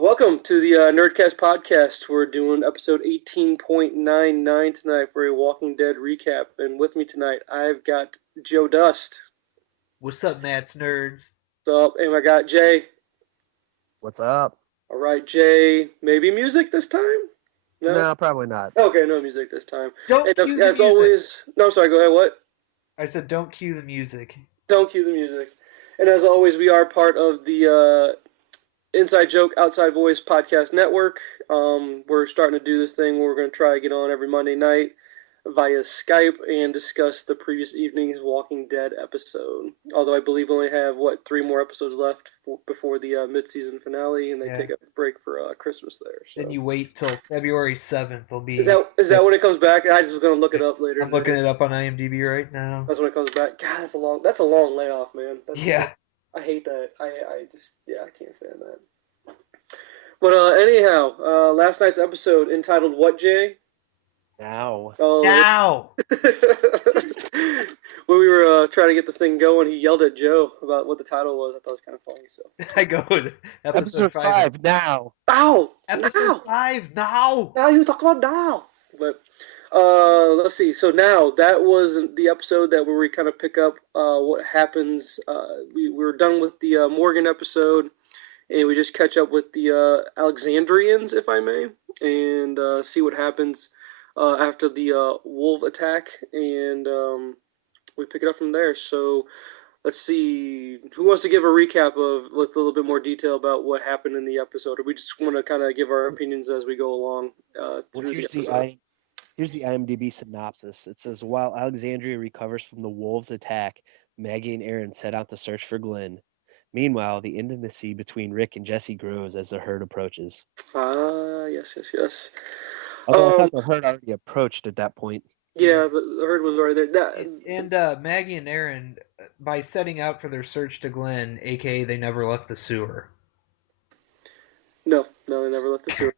Welcome to the Nerdcast podcast. We're doing episode 18.99 tonight for a Walking Dead recap. And with me tonight, I've got Joe Dust. What's up, Matt's nerds? So, and I got Jay. What's up? All right, Jay. Maybe music this time? No? No, probably not. Okay, no music this time. Don't And cue the as music. always, no, sorry, go ahead. What? I said don't cue the music. Don't cue the music. And as always, we are part of the Inside Joke Outside Voice podcast network. We're starting to do this thing where we're going to try to get on every Monday night via Skype and discuss the previous evening's Walking Dead episode. Although I believe we only have, 3 more episodes left before the mid-season finale, and they take a break for Christmas there. So. Then you wait till February 7th. It'll be. Is that when it comes back? I just was going to look it up later. I'm looking it up on IMDb right now. That's when it comes back. God, that's a long layoff, man. Yeah. I hate that. I can't stand that. But anyhow, last night's episode entitled what, Jay? Now. Oh, Now! when we were trying to get this thing going, he yelled at Joe about what the title was. I thought it was kind of funny. So I go with Episode 5 now. Ow! Episode now! 5 now! Now you talk about now! But let's see. So now, that was the episode where we kind of pick up what happens. We were done with the Morgan episode. And we just catch up with the Alexandrians, if I may, and see what happens after the wolf attack, and we pick it up from there. So let's see, who wants to give a recap with a little bit more detail about what happened in the episode, or we just want to kind of give our opinions as we go along through the episode? Here's the IMDb synopsis. It says, while Alexandria recovers from the wolves' attack, Maggie and Aaron set out to search for Glenn. Meanwhile, the intimacy between Rick and Jesse grows as the herd approaches. Yes. Although I thought the herd already approached at that point. Yeah, the herd was already there. And Maggie and Aaron, by setting out for their search to Glenn, aka they never left the sewer. No, they never left the sewer.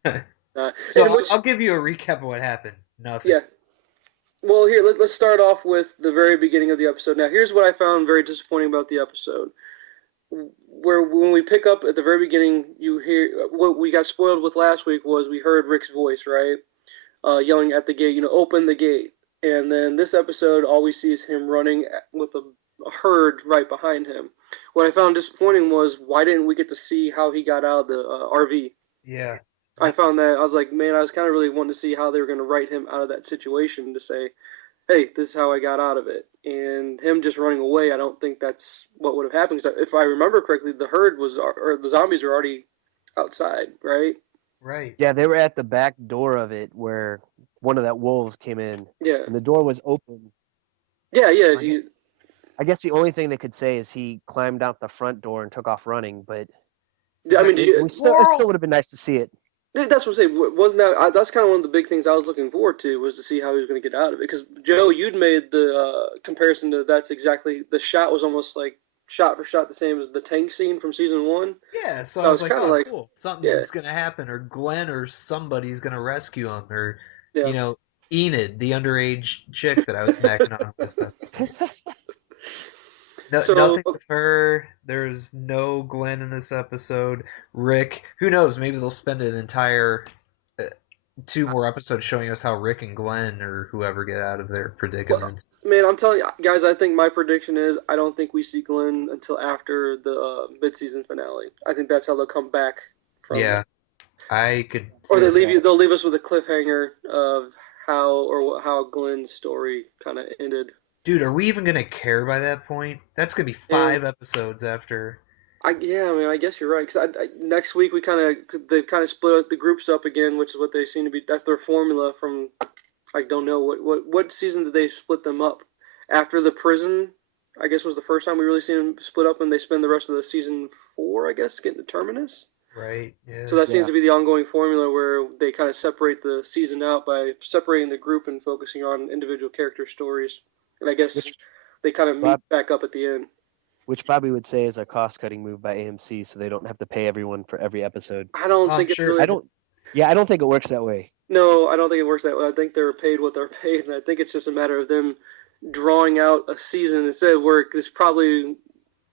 So I'll give you a recap of what happened. Nothing. Yeah. Well, here, let's start off with the very beginning of the episode. Now, here's what I found very disappointing about the episode. Where when we pick up at the very beginning, you hear what we got spoiled with last week was we heard Rick's voice, right? Yelling at the gate, open the gate. And then this episode, all we see is him running with a herd right behind him. What I found disappointing was, why didn't we get to see how he got out of the RV? Yeah. I found that, I was like, man, I was kind of really wanting to see how they were going to write him out of that situation to say, hey, this is how I got out of it. And him just running away, I don't think that's what would have happened. Because if I remember correctly, the herd or the zombies were already outside, right? Right. Yeah, they were at the back door of it where one of that wolves came in. Yeah. And the door was open. Yeah. So I guess the only thing they could say is he climbed out the front door and took off running, but I mean, it still would have been nice to see it. That's what I'm saying. Wasn't that? That's kind of one of the big things I was looking forward to, was to see how he was going to get out of it. Because Joe, you'd made the comparison to that's exactly, the shot was almost like shot for shot the same as the tank scene from season 1. Yeah, so I was like, oh, cool. Something's yeah. going to happen, or Glenn or somebody's going to rescue him, or yeah. Enid, the underage chick that I was smacking on this stuff. So, nothing with her. There's no Glenn in this episode. Rick, who knows? Maybe they'll spend an entire 2 more episodes showing us how Rick and Glenn or whoever get out of their predicaments. Well, man, I'm telling you, guys, I think my prediction is I don't think we see Glenn until after the mid-season finale. I think that's how they'll come back from. Yeah, I could. Or they'll leave us with a cliffhanger of how Glenn's story kind of ended. Dude, are we even gonna care by that point? That's gonna be 5 episodes after. I mean, I guess you're right. Because next week they've kind of split the groups up again, which is what they seem to be. That's their formula from. I don't know what season did they split them up after the prison. I guess was the first time we really seen them split up, and they spend the rest of the season 4, I guess, getting to Terminus. Right. Yeah. So that seems to be the ongoing formula where they kind of separate the season out by separating the group and focusing on individual character stories. And I guess they kind of meet back up at the end. Which Bobby would say is a cost-cutting move by AMC, so they don't have to pay everyone for every episode. I don't think it really. I don't think it works that way. No, I don't think it works that way. I think they're paid what they're paid, and I think it's just a matter of them drawing out a season instead of where it's probably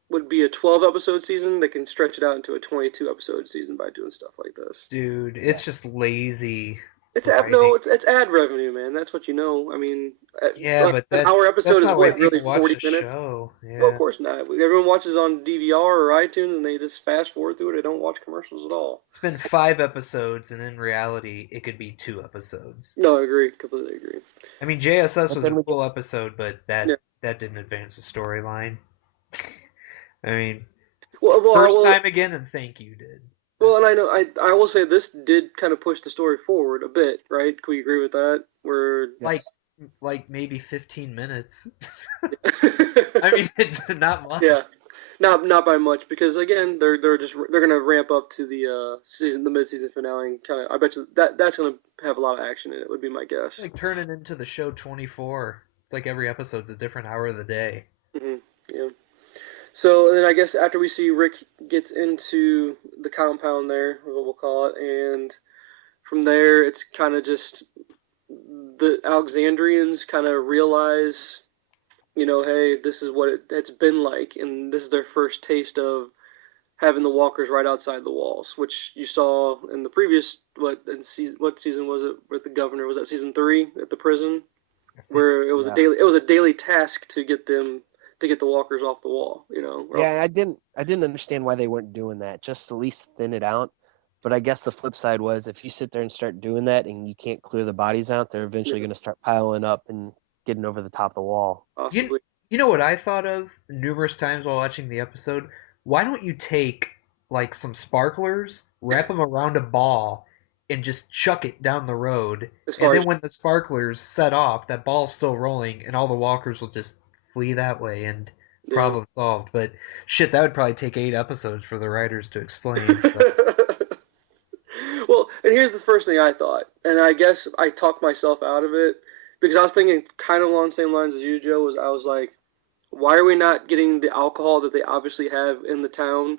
would be a 12 episode season, they can stretch it out into a 22 episode season by doing stuff like this. Dude, Yeah. it's just lazy It's writing. it's ad revenue, man. That's what you know. I mean, Yeah, but an hour that's episode is not why what, really people watch 40 the minutes? show. No, of Yeah. course not. Everyone watches on DVR or iTunes and they just fast forward through it. They don't watch commercials at all. It's been 5 episodes, and in reality, it could be 2 episodes. No, I agree. Completely agree. I mean, JSS But was then a we cool episode, but Yeah. that didn't advance the storyline. I mean, first Well, time again, and thank you did. well, and I know I will say this did kind of push the story forward a bit, right? Can we agree with that? Where Like yes. like maybe 15 minutes. I mean, it's not much. yeah, not by much because again they're gonna ramp up to the mid season finale and kind of I bet you that's gonna have a lot of action in it would be my It's guess. like turning into the show 24. It's like every episode's a different hour of the day. hmm Yeah. So then I guess after we see Rick gets into the compound there, is what we'll call it, and from there it's kind of just the Alexandrians kind of realize, hey, this is what it's been like, and this is their first taste of having the walkers right outside the walls, which you saw in the previous what season was it with the governor? Was that season 3 at the prison I think. where Yeah. it was a daily task to get the walkers off the wall, or Yeah, I didn't understand why they weren't doing that. Just at least thin it out. But I guess the flip side was if you sit there and start doing that and you can't clear the bodies out, they're eventually yeah, going to start piling up and getting over the top of the wall. You possibly. you know what I thought of numerous times while watching the episode? Why don't you take like some sparklers, wrap them around a ball, and just chuck it down the road, As and far then as when the sparklers set off, that ball's still rolling, and all the walkers will just flee that way, and yeah. problem solved. But shit, that would probably take 8 episodes for the writers to explain. So Well, and here's the first thing I thought, and I guess I talked myself out of it because I was thinking kind of along the same lines as you, Joe. I was like, why are we not getting the alcohol that they obviously have in the town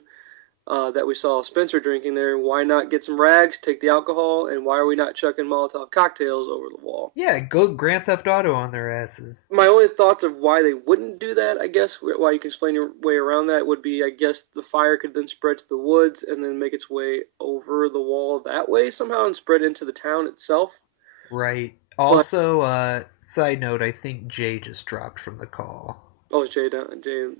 that we saw Spencer drinking there? Why not get some rags, take the alcohol, and why are we not chucking Molotov cocktails over the wall? yeah, go Grand Theft Auto on their asses. My only thoughts of why they wouldn't do that, I guess, why you can explain your way around that, would be, I guess, the fire could then spread to the woods and then make its way over the wall that way somehow and spread into the town itself. Right. But Also, side note, I think Jay just dropped from the call. oh, Jay,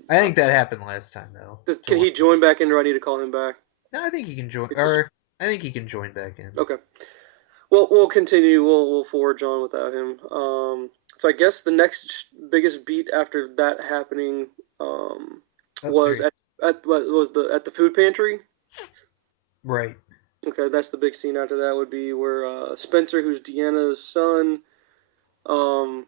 I think that happened last time though. can he join back in, or do I need to call him back? No, I think he can join, or I think he can join back in. Okay. Well, we'll continue. We'll forge on without him. So I guess the next biggest beat after that happening Oh, there was he is. at the food pantry. Right. Okay, that's the big scene after that would be where Spencer, who's Deanna's son, um,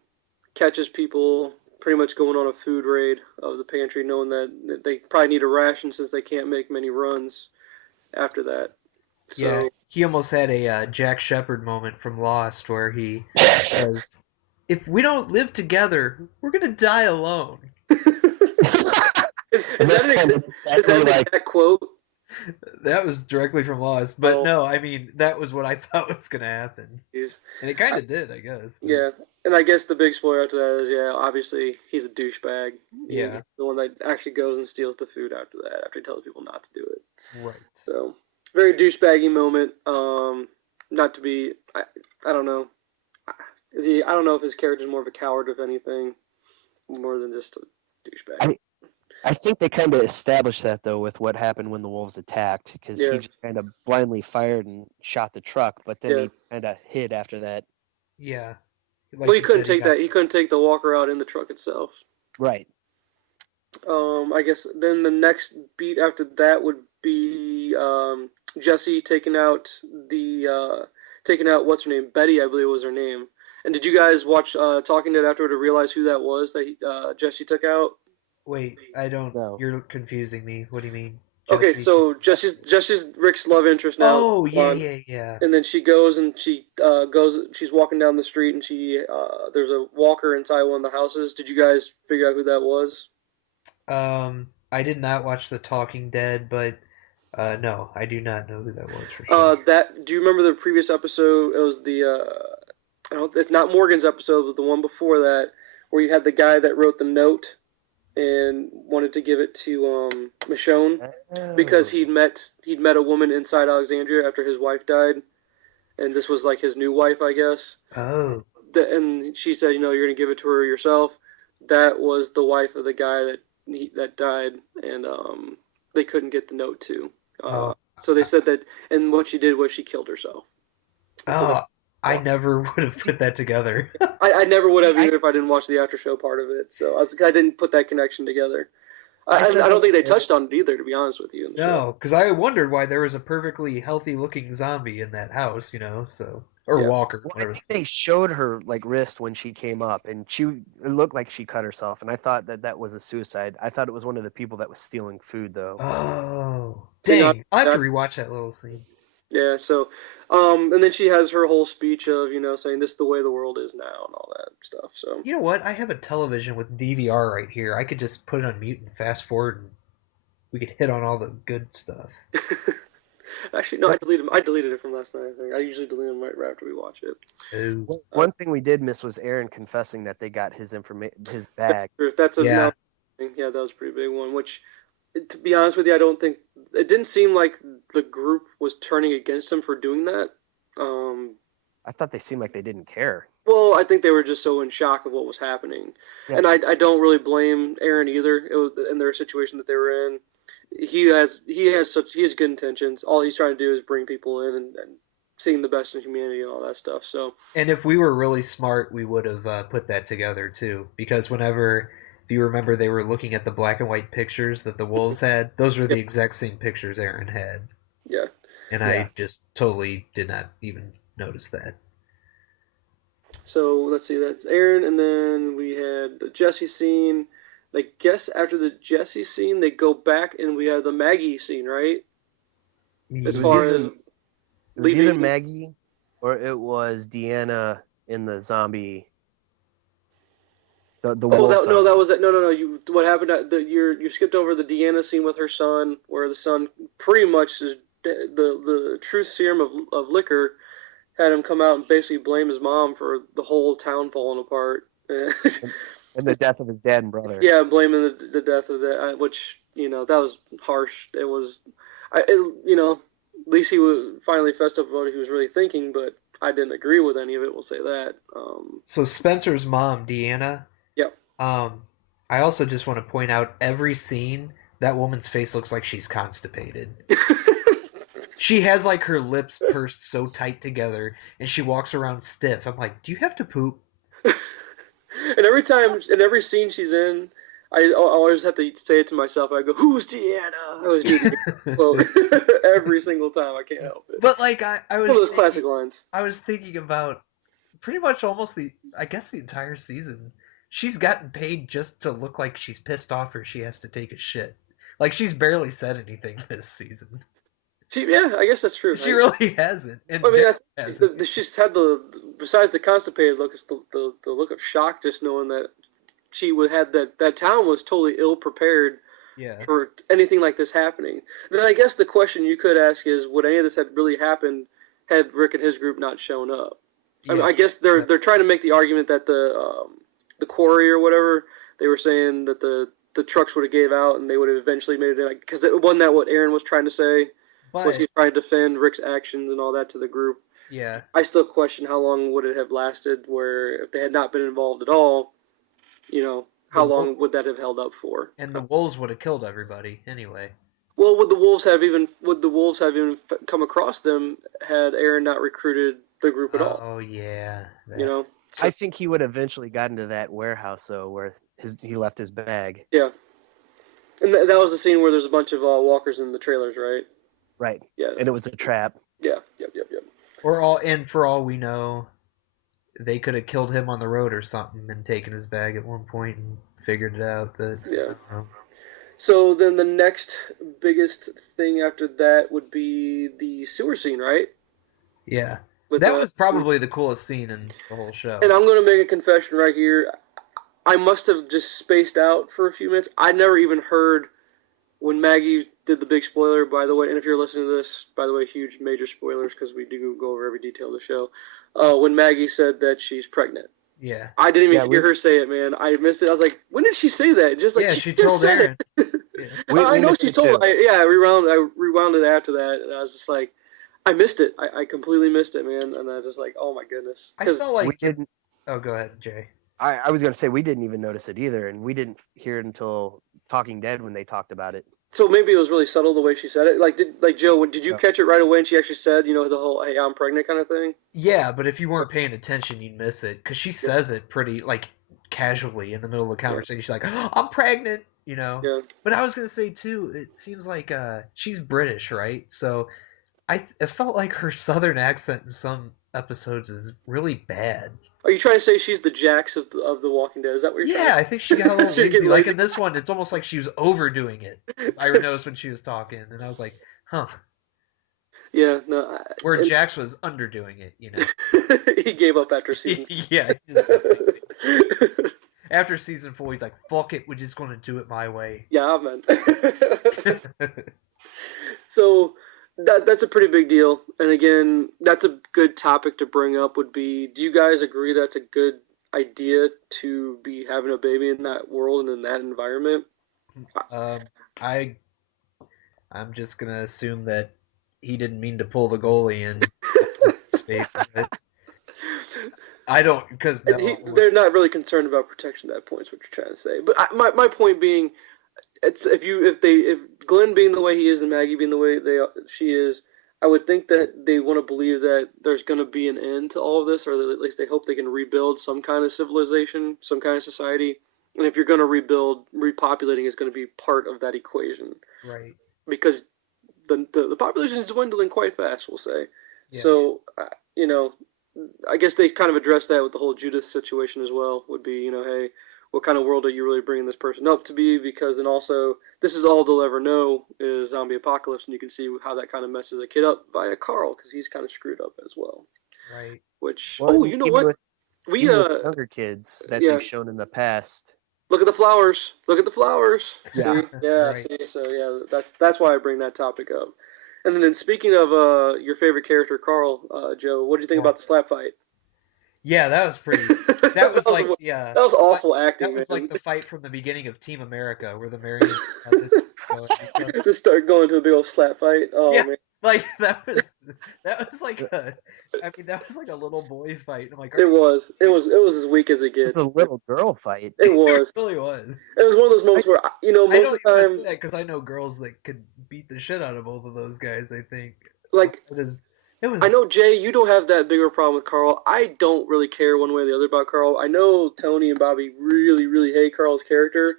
catches people pretty much going on a food raid of the pantry, knowing that they probably need a ration since they can't make many runs after that. Yeah, So he almost had a Jack Shepherd moment from Lost where he says, "If we don't live together, we're gonna die alone." is that is that an exact quote? That was directly from Lost, but Oh, no, I mean that was what I thought was gonna happen, geez. and it kind of did, I guess. But Yeah, and I guess the big spoiler after that is, yeah, obviously he's a douchebag. He's yeah, the one that actually goes and steals the food after that, after he tells people not to do it. right. So, very douchebaggy moment. Not to be, I don't know. Is he? I don't know if his character's more of a coward, if anything, more than just a douchebag. I think they kind of established that though with what happened when the wolves attacked, because Yeah, he just kind of blindly fired and shot the truck, but then yeah. he kind of hid after that. Yeah, Well, like he you couldn't said, he take got that. He couldn't take the walker out in the truck itself. Right. I guess then the next beat after that would be Jesse taking out what's her name, Betty, I believe was her name. And did you guys watch Talking Dead afterward to realize who that was that Jesse took out? Wait, I don't. No. You're confusing me. What do you mean, Okay, Jesse? so Jesse's Rick's love interest now. Oh, yeah, Blonde. yeah, yeah. And then she goes and she's walking down the street and there's a walker inside one of the houses. Did you guys figure out who that was? I did not watch The Talking Dead, but no, I do not know who that was for sure. Do you remember the previous episode? It was I don't, it's not Morgan's episode, but the one before that, where you had the guy that wrote the note. and wanted to give it to Michonne because Oh. he'd met a woman inside Alexandria after his wife died, and this was like his new wife, I guess. Oh. And she said, you're gonna give it to her yourself. That was the wife of the guy that died, and they couldn't get the note to. Oh. So they said that, and what she did was she killed herself, and so Oh. I that. never would have See, put that together. I never would have I either if I didn't watch the after show part of it. So I didn't put that connection together. I I said don't that think they before. touched on it either, to be honest with you, in the show. No, because I wondered why there was a perfectly healthy looking zombie in that house, so or Yeah, Walker, Well, I whatever. think they showed her like wrist when she came up, and it looked like she cut herself. And I thought that was a suicide. I thought it was one of the people that was stealing food, though. Oh, see, dang! I have to that, rewatch that little scene. yeah. So, and then she has her whole speech of saying this is the way the world is now and all that stuff. So, You know what? I have a television with DVR right here. I could just put it on mute and fast forward, and we could hit on all the good stuff. actually, no, One, I deleted it from last night. I think I usually delete them right after we watch it. Oh, Uh, one thing we did miss was Aaron confessing that they got his that's bag. true. That's yeah. another thing. Yeah, that was a pretty big one. Which, to be honest with you, I don't think it didn't seem like the group was turning against him for doing that. Um, I thought they seemed like they didn't care. Well, I think they were just so in shock of what was happening, Yeah, and I don't really blame Aaron either. It was in their situation that they were in. He has good intentions. All he's trying to do is bring people in and seeing the best in humanity and all that stuff. So And if we were really smart, we would have put that together too. Because whenever, if you remember, they were looking at the black and white pictures that the wolves had, those were yeah, the exact same pictures Aaron had. yeah. And yeah. I just totally did not even notice that. So let's see, that's Aaron, and then we had the Jesse scene. I guess after the Jesse scene, they go back and we have the Maggie scene, right? As It was far either as it was either leaving. Maggie or it was Deanna in the zombie, the Oh, wolf no, that zombie. was it. No, no, no. What happened? You skipped over the Deanna scene with her son, where the son pretty much is the truth serum of liquor had him come out and basically blame his mom for the whole town falling apart. And, and the death of his dad and brother. Yeah, blaming the death of that, which that was harsh. It was, at least he finally fessed up what he was really thinking, but I didn't agree with any of it. We'll say that. So Spencer's mom, Deanna, Yeah. um, I also just want to point out every scene, that woman's face looks like she's constipated. She has like her lips pursed so tight together and she walks around stiff. I'm like, do you have to poop? In every scene she's in, I always have to say it to myself. I go, "Who's Deanna?" I always do the quote every single time. I can't help it. But like I One was of those thinking classic lines. I was thinking about pretty much almost the I guess the entire season. She's gotten paid just to look like she's pissed off or she has to take a shit. Like she's barely said anything this season. Yeah, I guess that's true. She really hasn't, and I mean, Derek I hasn't. think she's had besides the constipated look, it's the look of shock, just knowing that she would had that town was totally ill prepared Yeah, for anything like this happening. Then I guess the question you could ask is, would any of this have really happened had Rick and his group not shown up? I mean, yeah, I guess they're trying to make the argument that the quarry or whatever they were saying that the trucks would have gave out and they would have eventually made it in because it wasn't that what Aaron was trying to say was but he trying to defend Rick's actions and all that to the group. yeah, I still question how long would it have lasted where if they had not been involved at all, the how wolf long would that have held up for? and the wolves would have killed everybody anyway. Well, would the wolves have even come across them had Aaron not recruited the group at all? Oh yeah, You that. know, so I think he would eventually got into that warehouse though, where he left his bag. yeah, and that was the scene where there's a bunch of walkers in the trailers, right? Right, Yeah, and it was a trap. yeah, yep, yep, yep. Or all and for all we know, they could have killed him on the road or something and taken his bag at one point and figured it out. But I Yeah. don't know. So then the next biggest thing after that would be the sewer scene, right? Yeah, With that was probably the coolest scene in the whole and show. I'm gonna make a confession right here. I must have just spaced out for a few minutes. I never even heard when Maggie did the big spoiler, by the way, and if you're listening to this, by the way, major spoilers because we do go over every detail of the show. When Maggie said that she's pregnant, Yeah. I didn't Yeah, even hear her say it, man. I missed it. I was like, when did she say that? Just like Yeah, she she just told said Aaron. it. Yeah. we I know missed she it told. too. I rewound it after that, and I was just like, I missed it. I completely missed it, man. And I was just like, oh my goodness. I Because felt We like didn't. oh, go ahead, Jay. I was gonna say we didn't even notice it either, and we didn't hear it until Talking Dead when they talked about it. so maybe it was really subtle the way she said it. Like Joe, did you No. catch it right away? And she actually said, the whole "Hey, I'm pregnant" kind of thing. Yeah, but if you weren't paying attention, you'd miss it because she Yeah, says it pretty like casually in the middle of the yeah, conversation. She's like, oh, "I'm pregnant." yeah. But I was gonna say too, it seems like she's British, right? So it felt like her southern accent in some episodes is really bad. Are you trying to say she's the Jax of the Walking Dead? Is that what you're trying Yeah, I think she got a to? little She's lazy. getting Like lazy. in this one, it's almost like she was overdoing it. I noticed when she was talking, and I was like, "Huh." Yeah, no, Where and Jax was underdoing it. he gave up after season. Yeah, he just got lazy. After season 4, he's like, "Fuck it, we're just gonna do it my way." Yeah, man. So that's a pretty big deal. And again, that's a good topic to bring up. Would be, do you guys agree that's a good idea to be having a baby in that world and in that environment? um, I I'm just gonna assume that he didn't mean to pull the goalie and that was a mistake, but I don't because no, I would. They're not really concerned about protection at that point. Is what you're trying to say. But my point being, it's if Glenn being the way he is and Maggie being the way she is, I would think that they want to believe that there's going to be an end to all of this, or at least they hope they can rebuild some kind of civilization, some kind of society. And if you're going to rebuild, repopulating is going to be part of that equation Right. because the population is dwindling quite fast. We'll say. Yeah. So you know, I guess they kind of addressed that with the whole Judith situation as well. Would be, hey, what kind of world are you really bringing this person up to be? Because then also, this is all they'll ever know is zombie apocalypse, and you can see how that kind of messes a kid up via Carl because he's kind of screwed up as well. Right. Which, Well, oh, and you know what? We even with younger kids that yeah, they've shown in the past. look at the flowers. Look at the flowers. Yeah. See, yeah, Right. see, so yeah, that's why I bring that topic up. And then speaking of your favorite character, Carl, Joe, what do you think Yeah. about the slap fight? Yeah, that was pretty. That that was was like the that was fight. awful That acting, was like man. the fight from the beginning of Team America, where the marionettes had to go at each other. Just start going to a big old slap fight. Oh Yeah, man, like that was like a. I mean, that was like a little boy fight. I'm like, are it you was. It was. It serious? was as weak as it It was gets. a little girl fight. It It was. really was. It was one of those I, moments where I most don't of the even say time, that because I know girls that could beat the shit out of both of those guys. I think. like It is. It I was. know Jay, you don't have that bigger problem with Carl. I don't really care one way or the other about Carl. I know Tony and Bobby really, really hate Carl's character.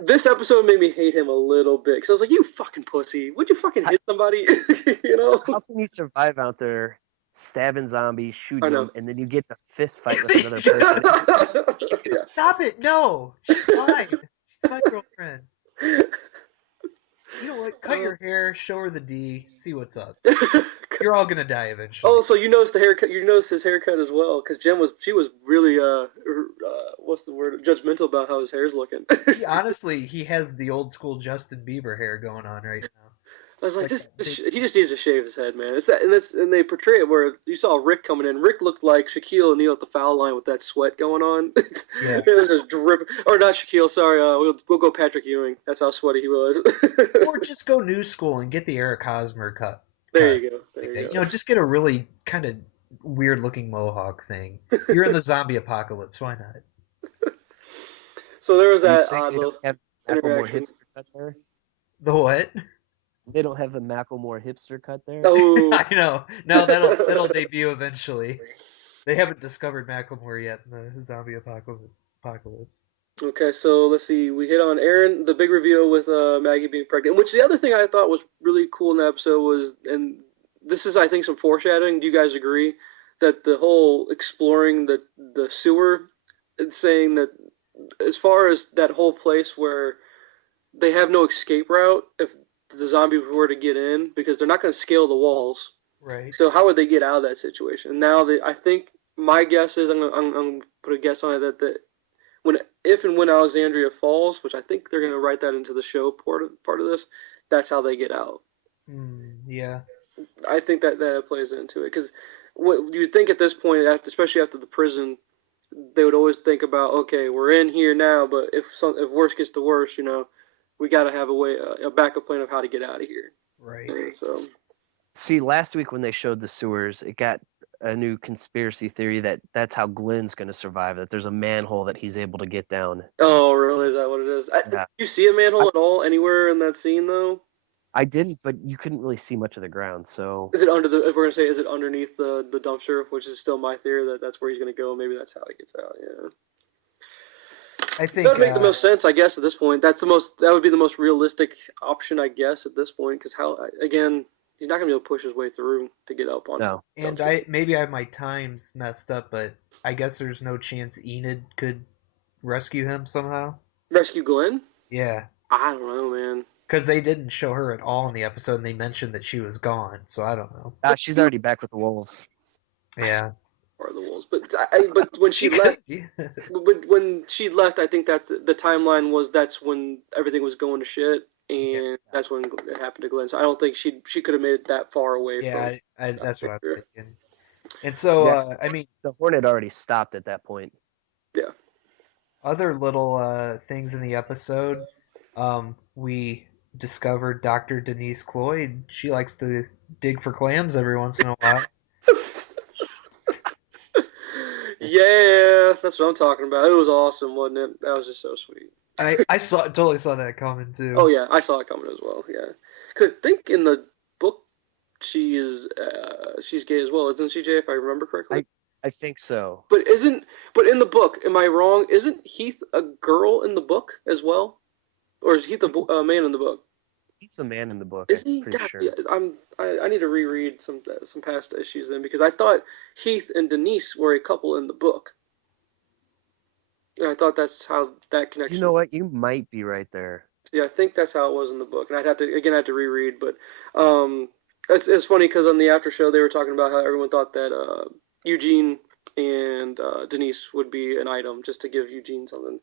This episode made me hate him a little bit because I was like, "You fucking pussy! Would you fucking how, hit somebody?" you know? how can you survive out there stabbing zombies, I shooting know. them, and then you get in a fist fight with another person? yeah. Stop it! No, she's fine. She's my girlfriend. You know what? Cut Uh, your hair, show her the D, see what's up. You're all gonna die eventually. Oh, so you noticed the haircut? You noticed his haircut as well, because she was really what's the word? Judgmental about how his hair's looking. Honestly, he has the old school Justin Bieber hair going on right now. I was like, Like that big. he just needs to shave his head, man. It's that, and they portray it where you saw Rick coming in. Rick looked like Shaquille O'Neal at the foul line with that sweat going on. Yeah. it was just drip, or not Shaquille. Sorry, we'll go Patrick Ewing. That's how sweaty he was. Or just go new school and get the Eric Hosmer cut. there Cut you go. like There that. you Just get a really kind of weird looking mohawk thing. go. You're in the zombie apocalypse. Why not? So there was Are you that saying odd they don't little have Macklemore interaction. hipster cut there? The what? They don't have the Macklemore hipster cut there? Oh. I know. No, that'll debut eventually. They haven't discovered Macklemore yet in the zombie apocalypse. Okay, so let's see. We hit on Aaron, the big reveal with Maggie being pregnant. Which the other thing I thought was really cool in the episode was, and this is I think some foreshadowing. Do you guys agree that the whole exploring the sewer, and saying that as far as that whole place where they have no escape route if the zombies were to get in because they're not going to scale the walls. Right. So how would they get out of that situation? Now I think my guess is I'm gonna put a guess on it that when if and when Alexandria falls, which I think they're going to write that into the show part of this, that's how they get out. Yeah. I think that plays into it because what you think at this point, especially after the prison they would always think about, okay, we're in here now, but if worse gets to worse, we got to have a backup plan of how to get out of here. Right. And so, See, last week when they showed the sewers, it got a new conspiracy theory that that's how Glenn's going to survive. That there's a manhole that he's able to get down. oh, really? Is that what it is? Did Yeah, you see a I, manhole at all anywhere in that scene though? I didn't, but you couldn't really see much of the ground. So Is it under the? If we're gonna say, is it underneath the dumpster? Which is still my theory that that's where he's gonna go. Maybe that's how he gets out. Yeah, I that think would make the most sense, I guess. At this point, that's the most. That would be the most realistic option, I guess, at this point. Because how again, he's not gonna be able to push his way through to get up onto no. the and dumpster. I maybe I have my times messed up, but I guess there's no chance Enid could rescue him somehow. Rescue Glenn? Yeah, I don't know, man. because they didn't show her at all in the episode, and they mentioned that she was gone. So I don't know. She's already back with the wolves. Yeah, Or the wolves, but when she she could left, be. when she left, I think that's the timeline was that's when everything was going to shit, Yeah, and that's when it happened to Glenn. So I don't think she could have made it that far away yeah, from that's what I'm Victor. thinking. And so, Yeah, I mean, the Hornet already stopped at that point. Yeah. other little things in the episode, we discovered Dr. Denise Cloyd. She likes to dig for clams every once in a while. Yeah, that's what I'm talking about. It was awesome, wasn't it? That was just so sweet. I totally saw that coming Oh too. yeah, I saw it coming as well. Yeah, because I think in the book she's gay as well, isn't she, Jay? If I remember correctly. I I think so. But in the book, am I wrong? Isn't Heath a girl in the book as well, or is Heath a man in the book? He's the man in the book. Is I'm he? pretty God, yeah, sure. I need to reread some past issues then because I thought Heath and Denise were a couple in the book, and I thought that's how that You connection. know what? You might be right there. Yeah, I think that's how it was in the book, and I had to reread, but it's funny because on the after show they were talking about how everyone thought that Eugene and Denise would be an item just to give Eugene something,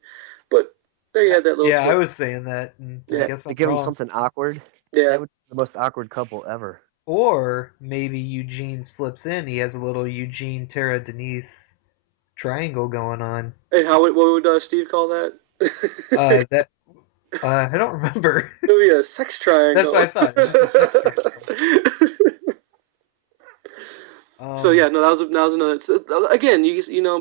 but there you had that little Yeah, I twist. was saying that, and I Yeah, guess To I'm give him wrong. something awkward, yeah. that would be the most awkward couple ever. Or maybe Eugene slips in. He has a little Eugene Tara Denise triangle going on. And what would Steve call that? That I don't remember. It would be a sex That's what triangle. I thought. It's just a sex triangle. So Um, yeah, no, that was another. So, again,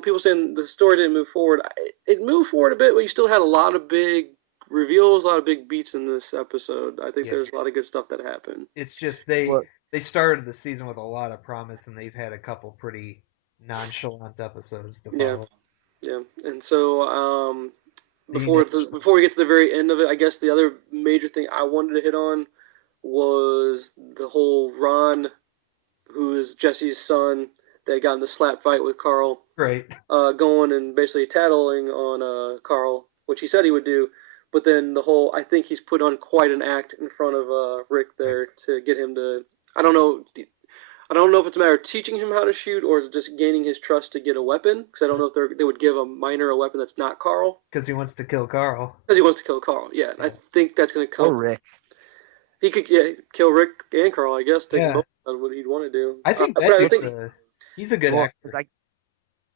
people saying the story didn't move forward. It moved forward a bit, but you still had a lot of big reveals, a lot of big beats in this episode. I think yeah, there's a lot of good stuff that happened. it's just Well, they started the season with a lot of promise, and they've had a couple pretty nonchalant episodes to Yeah, follow. yeah. And so The initial, before we get to the very end of it, I guess the other major thing I wanted to hit on was the whole Ron, who is Jesse's son, that got in the slap fight with Carl, right? going and basically tattling on Carl, which he said he would do. But then I think he's put on quite an act in front of Rick Right. there to get him to. I don't know. I don't know if it's a matter of teaching him how to shoot or just gaining his trust to get a weapon. Because I don't know if they would give a minor a weapon that's not Carl. Because he wants to kill Carl. Because he wants to kill Carl. Yeah, and I Yeah. think that's going to or come. Rick. He could kill Rick and Carl. I guess take them Yeah, both. What he'd want to do. I think But that I dude's think a he's a good Well, because actor.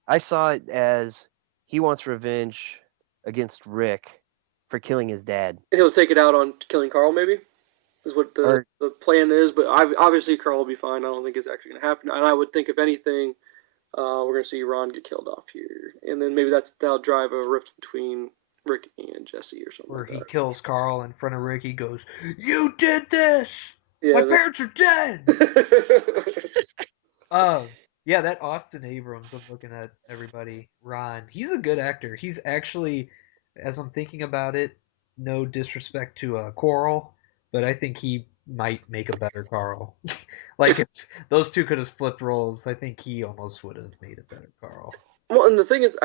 I saw it as he wants revenge against Rick for killing his dad. he'll take it out on killing Carl. Maybe is what Or the plan is. But obviously Carl will be fine. I don't think it's actually going to happen. And I would think if anything, we're going to see Ron get killed off here, and then maybe that'll drive a rift between Rick and Jesse or something Where like he that. kills Carl in front of Rick. He goes, "You did this! My Yeah. parents are dead!" Um, yeah, that Austin Abrams, I'm looking at everybody. Ron, he's a good actor. He's actually, as I'm thinking about it, no disrespect to Coral, but I think he might make a better Carl. Like if those two could have flipped roles, I think he almost would have made a better Carl. Well, and the thing is,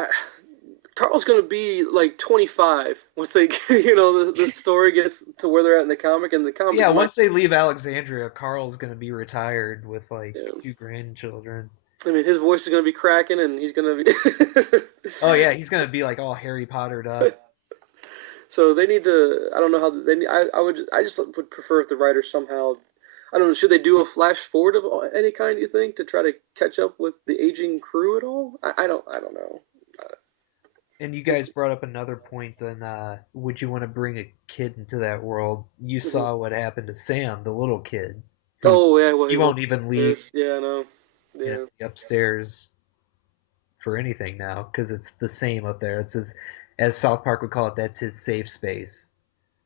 Carl's going to be like 25 once they, the story gets to where they're at in the comic. And the comic Yeah, might, once they leave Alexandria, Carl's gonna be retired with like you know, two grandchildren. I mean, his voice is going to be cracking, and he's going to be. Oh yeah, he's gonna be like all Harry Pottered up. So they need to. I don't know how they. I just would prefer if the writers somehow. I don't know. Should they do a flash forward of any kind? You think to try to catch up with the aging crew at all? I don't. I don't know. And you guys brought up another point on would you want to bring a kid into that world? You Mhm. saw what happened to Sam, the little kid, who Oh yeah, well he he went won't even leave, upstairs. Yeah, I know. you know, Yeah. the upstairs for anything now because it's the same up there. It's as South Park would call it, that's his safe space.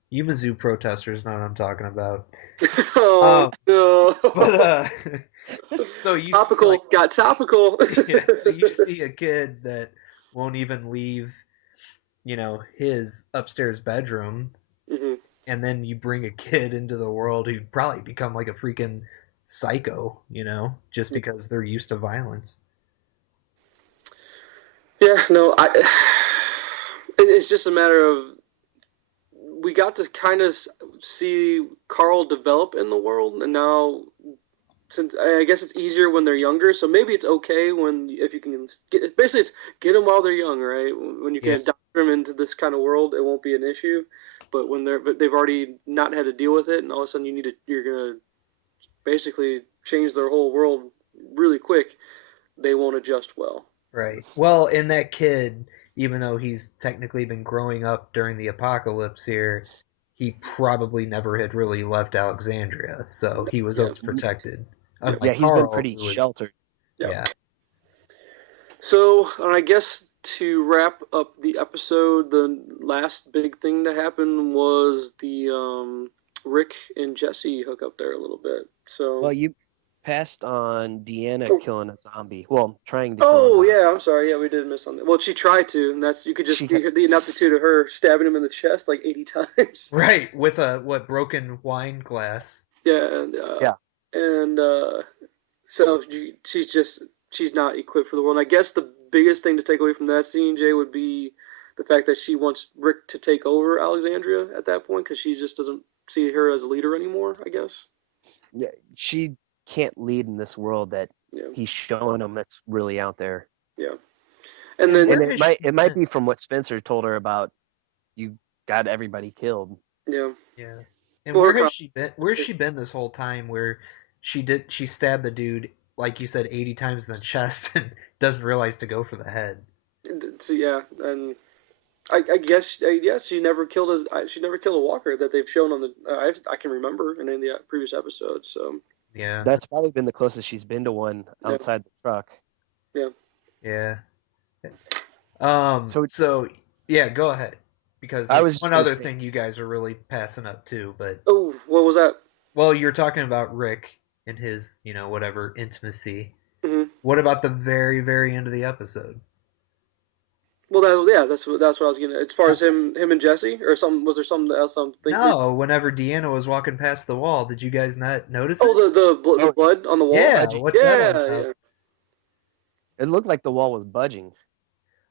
You Mizzou protesters know what I'm talking about. Oh Um, but no. so you see like Topical. Got topical. yeah, so you see a kid that won't even leave, his upstairs bedroom, hmm and then you bring a kid into the world who'd probably become like a freaking psycho, just because they're used to violence. Yeah, no, it's just a matter of we got to kind of see Carl develop in the world, and now since I guess it's easier when they're younger, so maybe it's okay when if you can get basically it's get them while they're young, right? When you can Yeah, adopt them into this kind of world, it won't be an issue. But they've already not had to deal with it, and all of a sudden you're gonna basically change their whole world really quick. They won't adjust well. right. Well, and that kid, even though he's technically been growing up during the apocalypse here, he probably never had really left Alexandria, so he was Yeah, always protected. yeah, Yeah, Unlike he's been Carl, pretty who was, sheltered. yeah. yeah, So I guess to wrap up the episode, the last big thing to happen was the Rick and Jesse hook up there a little bit. So Well, you passed on Deanna oh, killing a zombie. Well, trying to kill a oh zombie. yeah, I'm sorry. Yeah, we did miss something. Well, she tried to, and that's you could just She see got, the ineptitude of her stabbing him in the chest like 80 times. right, with a what broken wine glass. Yeah, yeah. and so she's not equipped for the world. And I guess the biggest thing to take away from that scene, Jay, would be the fact that she wants Rick to take over Alexandria at that point because she just doesn't see her as a leader anymore. I guess. Yeah, she can't lead in this world that Yeah, he's showing them that's really out there. yeah. And And then And where it has she might it might been? be from what Spencer told her about you got everybody killed. yeah, Yeah. And well, her where has comment. she been? Where's she been this whole time? Where she stabbed the dude like you said 80 times in the chest and doesn't realize to go for the head. So yeah, and I guess yeah, she never killed a walker that they've shown on the I can remember in any of the previous episodes. So Yeah. That's probably been the closest she's been to one yeah, outside the truck. yeah. Yeah. So So yeah, go ahead. Because I there's was one just gonna other say, thing you guys are really passing up too, but Oh, what was that? well, you're talking about Rick and his, whatever intimacy. hmm What about the very, very end of the episode? Well, yeah, that's what I was getting. As far as him and Jesse, or some was there something else I'm thinking? No, whenever Deanna was walking past the wall, did you guys not notice Oh, it? the oh, blood on the wall. Yeah, budging. what's that all Yeah, about? yeah. It looked like the wall was budging.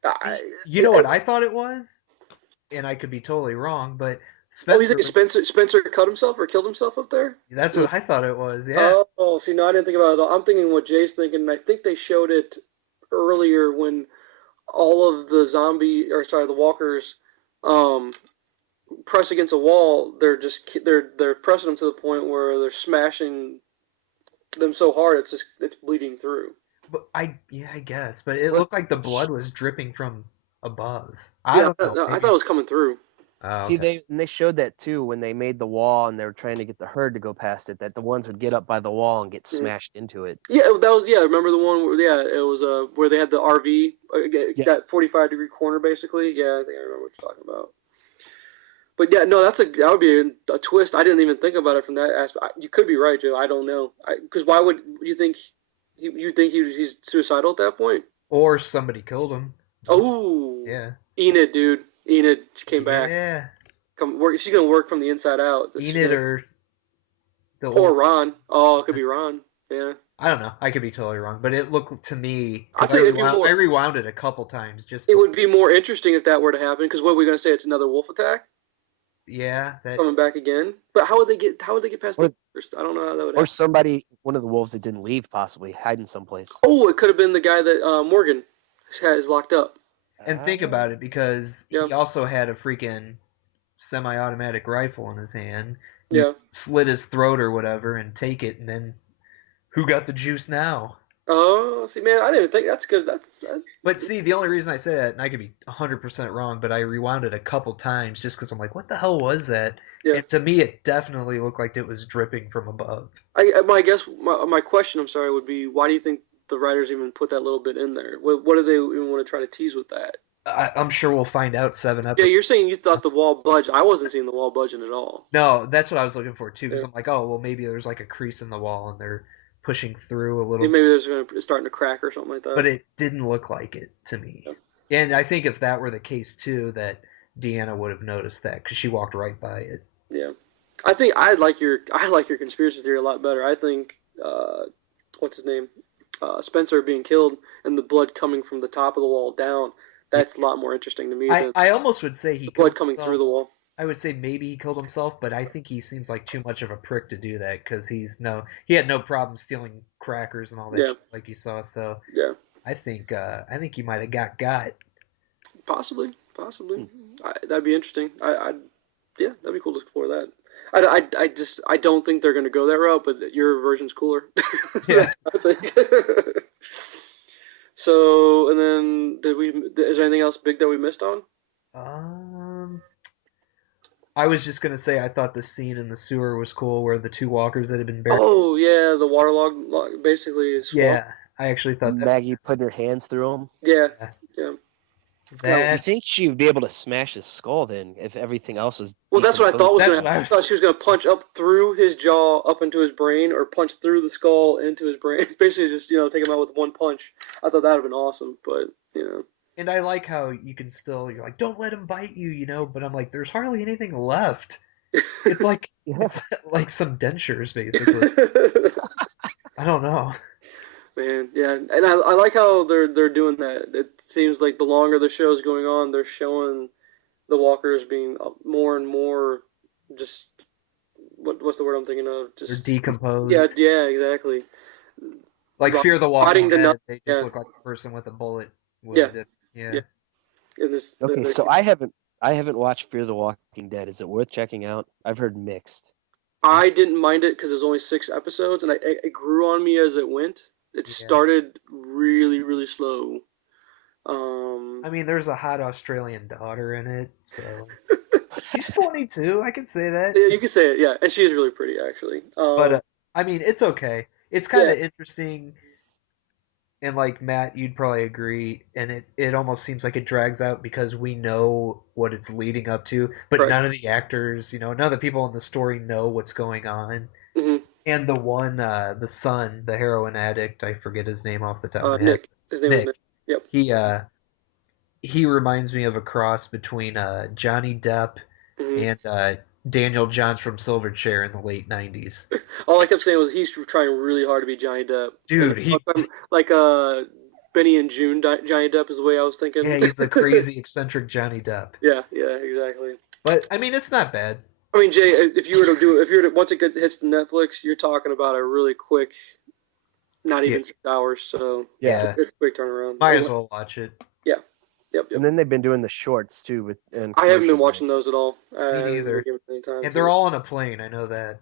See, I, you know what I thought it was? And I could be totally wrong, but oh, you think Spencer, Spencer cut himself or killed himself up there? that's what I thought it was, yeah. Oh, see, no, I didn't think about it at all. I'm thinking what Jay's thinking, and I think they showed it earlier when all of the the walkers, um, press against a wall. They're pressing them to the point where they're smashing them so hard it's bleeding through. But yeah, I guess. But it Well, looked like the blood was dripping from above. See, I don't know, I thought it maybe. was coming through. Oh, see, okay. they showed that too when they made the wall and they were trying to get the herd to go past it. That the ones would get up by the wall and get Mm. smashed into it. Yeah, that was yeah. Remember the one where yeah, it was where they had the RV Yeah, that 45-degree corner basically. Yeah, I think I remember what you're talking about. But yeah, no, that would be a twist. I didn't even think about it from that aspect. You could be right, Joe. I don't know. Because why would you think he's suicidal at that point? Or somebody killed him. Oh, Yeah. Enid, dude. Enid she came back. Yeah. Come work. She's gonna work from the inside out. She's Enid gonna or the Poor old. Ron. Oh, it could be Ron. Yeah. I don't know. I could be totally wrong, but it looked to me I'd because say I rewound it a couple times just it before. would be more interesting if that were to happen. Because what are we gonna say? It's another wolf attack Yeah, that. coming back again. But how would they get past the or first? I don't know how that would or happen. somebody, one of the wolves that didn't leave, possibly hiding someplace. Oh, it could have been the guy that Morgan has locked up. And think Uh, about it because Yeah. he also had a freaking semi-automatic rifle in his hand. You Yeah. slit his throat or whatever and take it, and then who got the juice now? Oh, Oh, see, man, I didn't even think that's good. But see, the only reason I say that, and I could be 100% wrong, but I rewound it a couple times just because I'm like, what the hell was that? yeah. And to me, it definitely looked like it was dripping from above. My guess, my question, I'm sorry, would be why do you think the writers even put that little bit in there? What do they even want to try to tease with that? I'm sure we'll find out seven Yeah, episodes. you're saying you thought the wall budged. I wasn't seeing the wall budging at all. No, that's what I was looking for too, because Yeah. I'm like, oh, well, maybe there's like a crease in the wall and they're pushing through a Yeah, little. maybe there's starting to crack or something like But that. it didn't look like it to me. Yeah. And I think if that were the case too, that Deanna would have noticed that because she walked right by it. Yeah. I think I like your conspiracy theory a lot better. I think what's his name? Spencer being killed and the blood coming from the top of the wall down. Yeah. That's a lot more interesting to me I, than I almost would say he the killed blood coming through himself. the wall. I would say maybe he killed himself, but I think he seems like too much of a prick to do that because he had no problem stealing crackers and all that Yeah. shit like you saw. So Yeah. I think he might have got. Possibly. Hmm. Possibly. That'd be interesting. Yeah, that'd be cool to explore that. I don't think they're gonna go that route, but your version's cooler. Yeah. That's what I think. So, and then is there anything else big that we missed on? Um, I was just gonna say I thought the scene in the sewer was cool where the two walkers that had been buried. Oh yeah, the waterlog basically is swamp. Yeah, I actually thought that. Maggie putting her hands through him. Yeah, Yeah, yeah. Now, You that think she'd be able to smash his skull then if everything else was well, that's what I thought decomposed? was that's gonna. what I I was. thought she was gonna punch up through his jaw, up into his brain, or punch through the skull into his brain. It's basically just take him out with one punch. I thought that would have been awesome, but And I like how you can still you're like don't let him bite you, but I'm like there's hardly anything left. It's like it's like some dentures basically. I don't know. Man, yeah, and I like how they're doing that. It seems like the longer the show's going on, they're showing the walkers being more and more just what's the word I'm thinking of? They're Just yeah, decomposed. yeah, exactly. Like Fear the Walking Rotting to nothing. Dead, they just Yeah, look like a person with a bullet yeah, wound. Yeah. yeah. And this, Okay, so I haven't watched Fear the Walking Dead. Is it worth checking out? I've heard mixed. I didn't mind it because there's only 6 episodes, and it grew on me as it went. It Yeah. started really, really slow. I mean, there's a hot Australian daughter in it, so she's 22. I can say that. Yeah, you can say it, yeah, and she is really pretty actually. But I mean, it's okay. It's kind Yeah, of interesting, and like Matt, you'd probably agree. And it almost seems like it drags out because we know what it's leading up to, but right. none of the actors, none of the people in the story know what's going on. Hmm. And the son, the heroin addict, I forget his name off the top of my head. Nick, his name was Nick. Nick. Yep. He he reminds me of a cross between Johnny Depp Hmm. and Daniel Johns from Silverchair in the late '90s. All I kept saying was he's trying really hard to be Johnny Depp, and Dude, like Benny and June Johnny Depp is the way I was yeah, thinking. he's the crazy eccentric Johnny Depp. Yeah, yeah, exactly. But I mean, it's not bad. I mean, Jay, if you were to once it hits Netflix, you're talking about a really quick, not Yeah, even 6 hours, so Yeah. yeah. it's a quick turnaround. Might as well watch it. Yeah, yep, yep. And then they've been doing the shorts too and I haven't been commercial watching breaks. those at all. I Me haven't really neither. given it any time And they're to. all on a plane. I know that.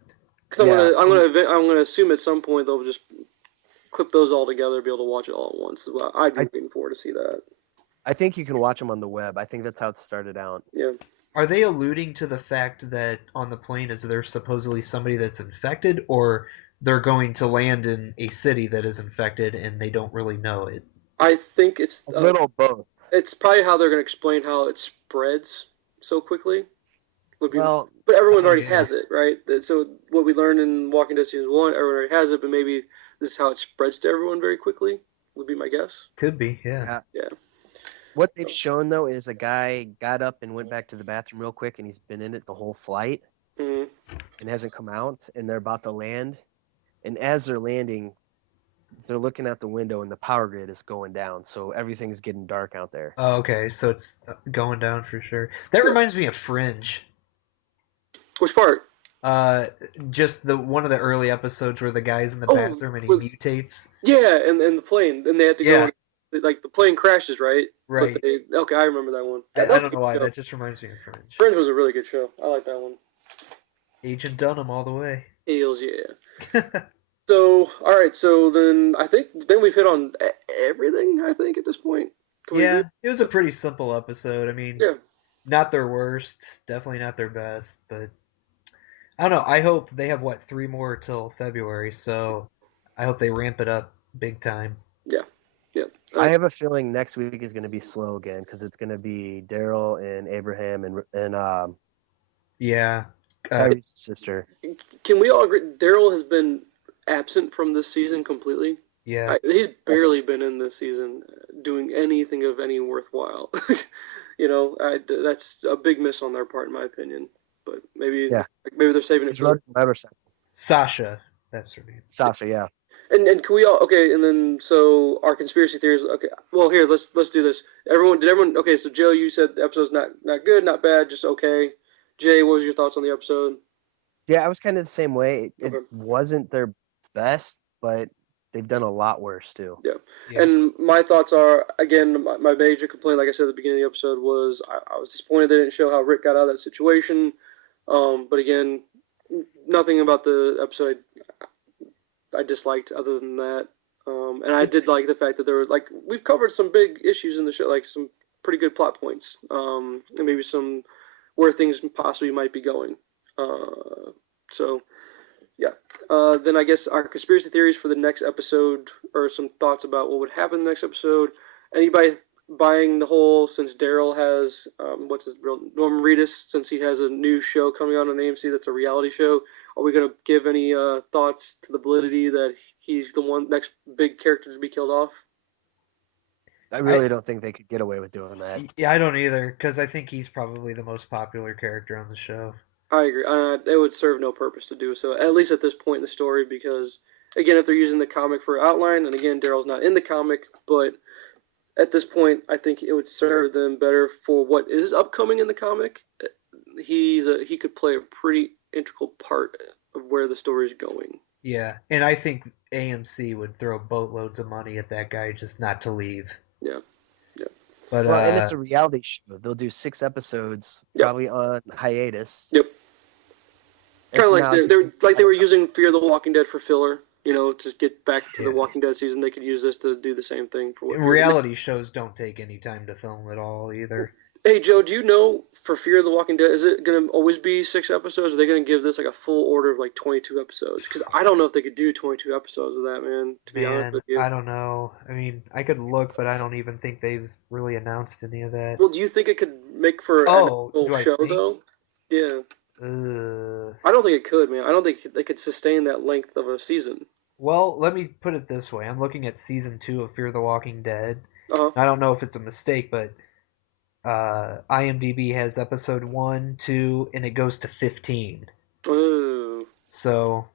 Because Yeah. I'm gonna assume at some point they'll just clip those all together, be able to watch it all at once. Well, I'd be I waiting forward to see that. I think you can watch them on the web. I think that's how it started out. Yeah. Are they alluding to the fact that on the plane is there supposedly somebody that's infected, or they're going to land in a city that is infected and they don't really know it? I think A little both. it's probably how they're gonna explain how it spreads so quickly. Would be, Well, but everyone Oh already yeah, has it, right? So what we learned in Walking Dead season 1, everyone already has it, but maybe this is how it spreads to everyone very quickly. Would be my guess. could be. Yeah. yeah. Yeah. What they've shown though is a guy got up and went back to the bathroom real quick, and he's been in it the whole flight Hmm. and hasn't come out. And they're about to land, and as they're landing, they're looking out the window, and the power grid is going down, so everything's getting dark out there. Oh, okay, so it's going down for sure. That Yeah. reminds me of Fringe. Which part? Uh, just the one of the early episodes where the guy's in the Oh, bathroom and he with, mutates. yeah, and the plane, and they had to go. Yeah, Like the plane crashes, right? But right. okay, I remember that one. I, That I was a don't good know why. show. That just reminds me of Fringe. Friends was a really good show. I like that one. Agent Dunham all the way. Eels, yeah. So, all right. So then I think then we've hit on everything. I think at this point, can we agree? Yeah, it was a pretty simple episode. I mean, Yeah, not their worst, definitely not their best, but I don't know. I hope they have what 3 more till February, so I hope they ramp it up big time. yeah, yeah. I have a feeling next week is going to be slow again because it's going to be Daryl and Abraham and Yeah, uh, Kyrie's sister. Can we all agree Daryl has been absent from this season completely? yeah, He's barely Yes. been in this season doing anything of any worthwhile. That's a big miss on their part, in my opinion. But Yeah. maybe they're saving it He's for the. riding a motorcycle. Sasha, that's her name. Sasha, yeah. And can we all okay? And then so our conspiracy theories. Okay, well here let's do this. Everyone? Okay, so Joe, you said the episode's not good, not bad, just okay. Jay, what was your thoughts on the episode? Yeah, I was kind of the same way. It Okay. wasn't their best, but they've done a lot worse too. Yeah. Yeah, And my thoughts are again, my major complaint, like I said at the beginning of the episode, was I was disappointed they didn't show how Rick got out of that situation. But again, nothing about the episode I disliked other than that. And I It, did like the fact that there were like we've covered some big issues in the show, like some pretty good plot points, and maybe some where things possibly might be going. So yeah. Then I guess our conspiracy theories for the next episode, or some thoughts about what would happen in the next episode. Anybody buying the whole, since Daryl has what's his real Norman Reedus, since he has a new show coming out on AMC that's a reality show? Are we gonna give any thoughts to the validity that he's the one next big character to be killed off? I I really don't think they could get away with doing that. yeah I don't either because I think he's probably the most popular character on the show. I agree. It would serve no purpose to do so, at least at this point in the story, because again, if they're using the comic for outline, and again, Daryl's not in the comic, but at this point, I think it would serve them better for what is upcoming in the comic. He could play a pretty integral part of where the story is going. Yeah, and I think AMC would throw boatloads of money at that guy just not to leave. Yeah, yeah, But Well, and it's a reality show. They'll do 6 episodes, yep, probably on hiatus. yep. Kind of It's like not like they were using Fear the Walking Dead for filler. To get back to the yeah, Walking Dead season, they could use this to do the same thing for what Fear. reality shows don't take any time to film at all either. Hey Joe, do you know for Fear the Walking Dead, is it gonna always be 6 episodes? Or are they gonna give this like a full order of like 22 episodes? Because I don't know if they could do 22 episodes of that, man. To be honest Man, with you. I don't know. I mean, I could look, but I don't even think they've really announced any of that. Well, do you think it could make for an Oh, actual do I show think? though? Yeah, Uh, I don't think it could, man. I don't think they could sustain that length of a season. well, let me put it this way. I'm looking at season 2 of Fear the Walking Dead. Uh I don't know if it's a mistake, but IMDb has episode 1, 2, and it goes to 15. huh. Ooh. So,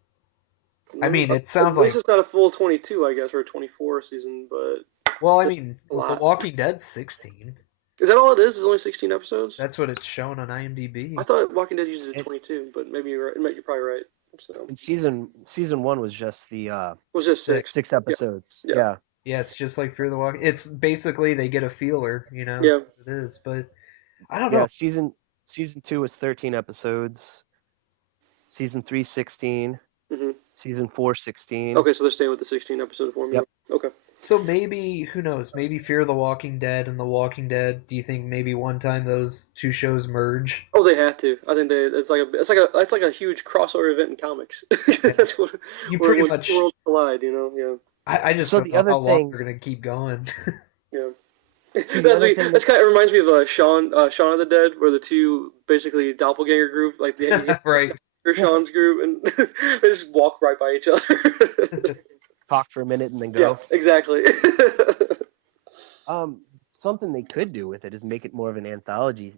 I Mm, mean, it at sounds least like, it's not a full 22, I guess, or a 24 season, but well, I still mean, a The lot. Walking Dead's 16. Is that all it is? Is only 16 episodes? That's what it's shown on I IMDb. thought Walking Dead uses a it, 22, but maybe you're right. You're probably right. So and season one was just the was just six. 6. 6 episodes. Yeah, Yeah, Yeah, it's just like Fear the Walking. It's basically they get a feeler, yeah. it is. But I don't know. yeah. Season two was 13 episodes. Season three 16. Hmm. Season four 16. Okay, so they're staying with the 16 episode formula. Yep. Okay. So maybe who knows? Maybe Fear the Walking Dead and The Walking Dead. Do you think maybe one time those two shows merge? Oh, they have to. I think it's like a huge crossover event in comics. Yeah, That's what you where pretty when much. worlds collide. Yeah, I just So don't the know other how long thing, they're gonna keep going. yeah. so the That's other me. thing, That's kind of it reminds me of Shaun of the Dead, where the two basically doppelganger group, like the Right. yeah, Sean's group, and they just walk right by each other. talk for a minute and then Yeah, go. exactly. Something they could do with it is make it more of an anthology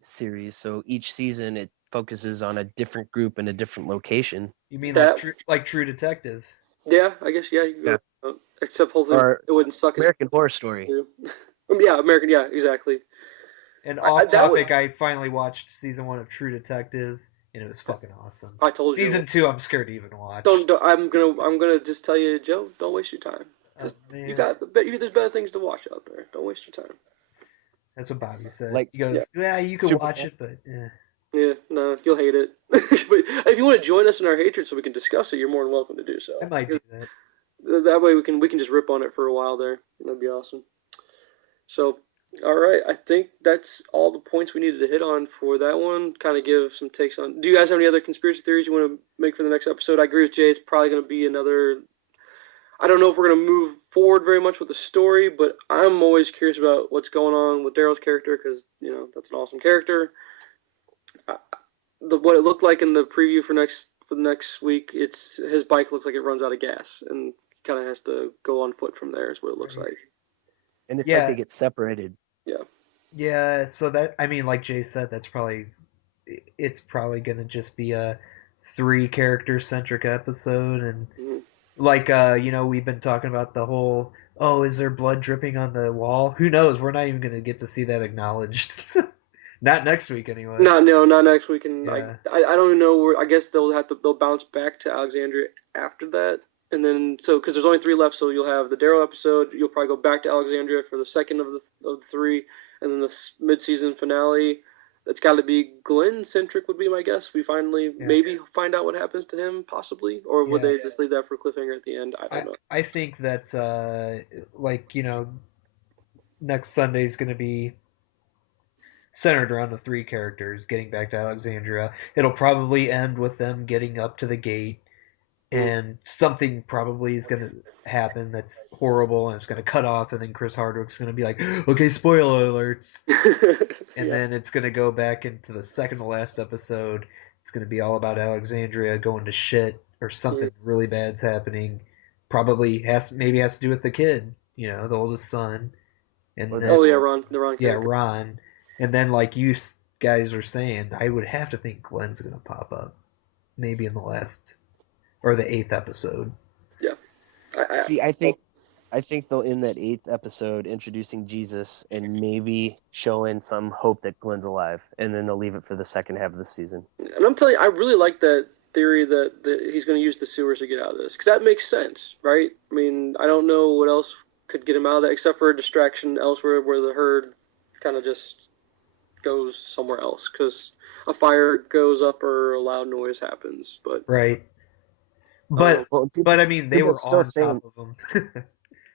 series. So each season it focuses on a different group in a different location. You mean That like True Detective? Yeah, I guess yeah. You could go Yeah. except hopefully Or it wouldn't suck as American Horror Story. too. Yeah, American. Yeah, exactly. And I off that would. topic, I finally watched season 1 of True Detective, and it was fucking awesome. I told you. Season 2, I'm scared to even watch. Don't. I'm gonna just tell you, Joe. Don't waste your time. Oh Just you man, got. There's better things to watch out there. Don't waste your time. that's what Bobby said. Like He Yeah. goes, "Yeah, you could watch Superman. it, but eh." Yeah, no, you'll hate it. But if you want to join us in our hatred so we can discuss it, you're more than welcome to do I so. might do Because that. that way we can just rip on it for a while there. That'd be awesome. So, all right, I think that's all the points we needed to hit on for that one. Kind of give some takes on. Do you guys have any other conspiracy theories you want to make for the next episode? I agree with Jay. It's probably going to be another. I don't know if we're going to move forward very much with the story, but I'm always curious about what's going on with Daryl's character because that's an awesome character. Uh, what it looked like in the preview for the next week, it's his bike looks like it runs out of gas and kind of has to go on foot from there. Is what it looks Right. like. And it's like Yeah, they get separated. Yeah. yeah. So that I mean, like Jay said, it's probably gonna just be a three character centric episode, and Mm-hmm. like we've been talking about the whole, oh, is there blood dripping on the wall? Who knows? We're not even gonna get to see that acknowledged. Not next week anyway. Not next week, and Yeah. I don't even know where. I guess they'll bounce back to Alexandria after that, and then so because there's only three left, so you'll have the Daryl episode. You'll probably go back to Alexandria for the second of the three, and then the mid season finale. That's got to be Glenn centric, would be my guess. We finally Yeah. maybe find out what happens to him, possibly, or would Yeah. they just leave that for cliffhanger at the end? I don't know. I think that like next Sunday is gonna be centered around the three characters getting back to Alexandria. It'll probably end with them getting up to the gate, Mm. and something probably is going to happen that's horrible, and it's going to cut off, and then Chris Hardwick's going to be like, okay, spoiler alerts. And Yeah. then it's going to go back into the second to last episode. It's going to be all about Alexandria going to shit, or Mm. something really bad's happening. Probably has to do with the kid, the oldest son. Or And the then, Oh yeah, wolf. Ron, the Ron yeah, character. Ron. And then, like you guys are saying, I would have to think Glenn's going to pop up. Maybe in the last, or the eighth episode. Yeah. I See, oh, I think they'll end that 8th episode introducing Jesus and maybe showing some hope that Glenn's alive, and then they'll leave it for the second half of the season. And I'm telling you, I really like that theory that he's going to use the sewers to get out of this because that makes sense, right? I mean, I don't know what else could get him out of that except for a distraction elsewhere where the herd kind of just goes somewhere else because a fire goes up or a loud noise happens. But Right. um, But Well, but I mean, they people are were still on top saying of them.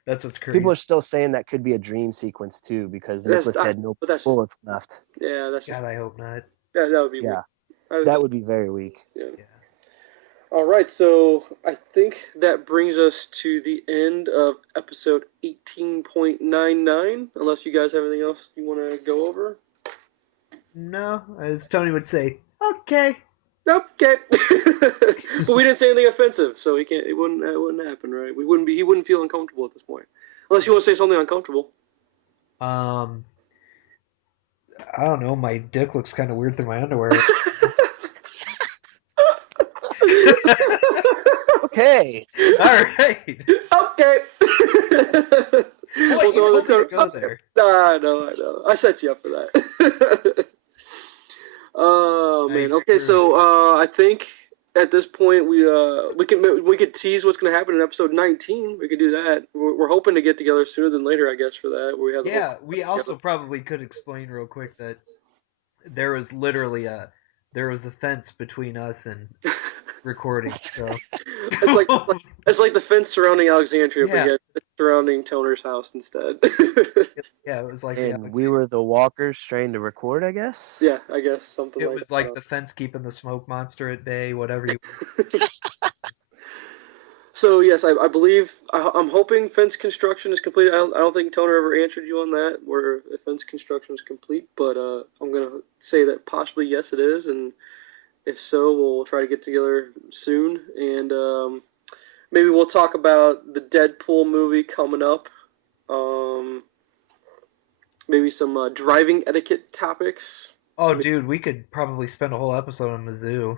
That's what's people crazy. are still saying that could be a dream sequence too, because that's Nicholas had no but that's just bullets left. yeah, that's just God, I hope not. that would be weak. Yeah, I, that would be very weak. yeah. Yeah. All right, so I think that brings us to the end of episode 18.99, unless you guys have anything else you want to go over. No, as Tony would say, okay. Okay. But we didn't say anything offensive, so he can't it wouldn't happen, right? He wouldn't feel uncomfortable at this point. Unless you want to say something uncomfortable. Um, I don't know. My dick looks kind of weird through my underwear. Okay. All right. Okay. What, We'll you throw the told me to term. go there. I know. I set you up for that. Oh Now you man. Okay, ruined so it. I think at this point we could tease what's going to happen in episode 19. We could do that. We're hoping to get together sooner than later, I guess, for that. Where we have the whole Yeah, we also together. probably could explain real quick that there was literally a fence between us and recording. So It's it's like the fence surrounding Alexandria, but yeah, yet it's surrounding Toner's house instead. yeah, it was like the And we Alexander. were the walkers trying to record, I guess. Yeah, I guess something It like was like that. the fence keeping the smoke monster at bay. Whatever you. So yes, I believe I'm hoping fence construction is complete. I don't think Toner ever answered you on that, where if fence construction is complete, but I'm gonna say that possibly yes it is, and if so, we'll try to get together soon, and maybe we'll talk about the Deadpool movie coming up. Um, maybe some driving etiquette topics. Oh, dude, we could probably spend a whole episode on Mizzou.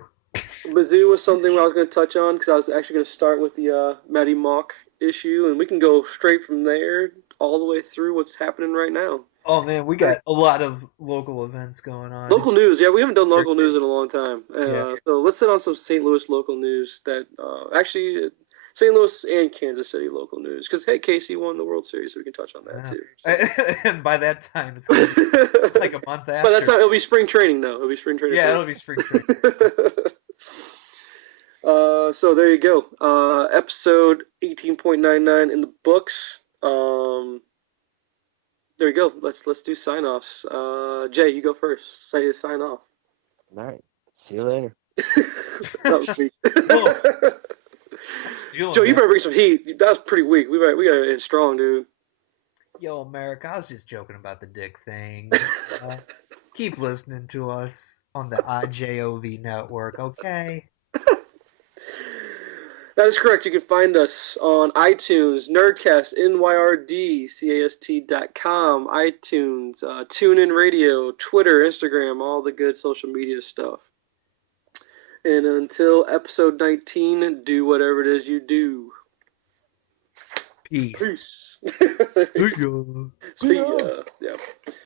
Mizzou was something I was going to touch on because I was actually going to start with the Matty Mock issue, and we can go straight from there all the way through what's happening right now. Oh man, we got a lot of local events going on. Local news, yeah, we haven't done Sure local did. news in a long time. Yeah. So let's hit on some St. Louis local news that actually St. Louis and Kansas City local news. Because hey, KC won the World Series, so we can touch on that Yeah. too. So. And by that time, it's gonna be like a month By that after. time, it'll be spring training though. It'll be spring training Yeah, for it'll be spring training. us. So there you go. Episode 18.99 in the books. There you go. Let's do sign offs. Jay, you go first. Say a sign off. All right. See you later. That was weak. Whoa, I'm Joe, stealing you that. better bring some heat. That was pretty weak. We got it strong, dude. Yo, America, I was just joking about the dick thing. Keep listening to us on the IJOV network, okay? That is correct. You can find us on iTunes, Nerdcast, NYRDCAST.com, iTunes, TuneIn Radio, Twitter, Instagram, all the good social media stuff. And until episode 19, do whatever it is you do. Peace. Peace. See ya. See ya. Yeah.